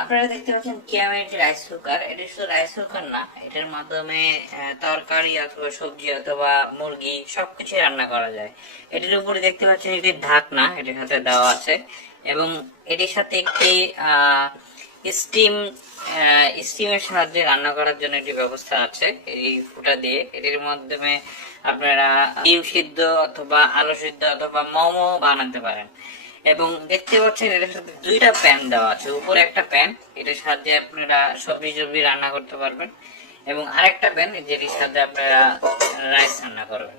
আপনারা দেখতে পাচ্ছেন কিয়ামের একটি রাইস কুকার। এটা শুধু রাইস কুকার না, এটার মাধ্যমে তরকারি অথবা সবজি অথবা মুরগি সবকিছু রান্না করা যায়। এটির উপরে দেখতে পাচ্ছেন একটি ঢাকনা এটির সাথে দেওয়া আছে, এবং এটির সাথে একটি স্টিম স্টিমের সাহায্যে রান্না করার জন্য একটি ব্যবস্থা আছে। এই ফুটা দিয়ে এটির মাধ্যমে আপনারা ডিম সিদ্ধ অথবা আলু সিদ্ধ অথবা মোমো বানাতে পারেন। এবং দেখতে পাচ্ছেন এটার সাথে দুইটা প্যান দেওয়া আছে, উপরে একটা প্যান, এটার সাহায্যে আপনারা সবজি রান্না করতে পারবেন, এবং আরেকটা প্যান যেটির সাথে আপনারা রাইস রান্না করবেন।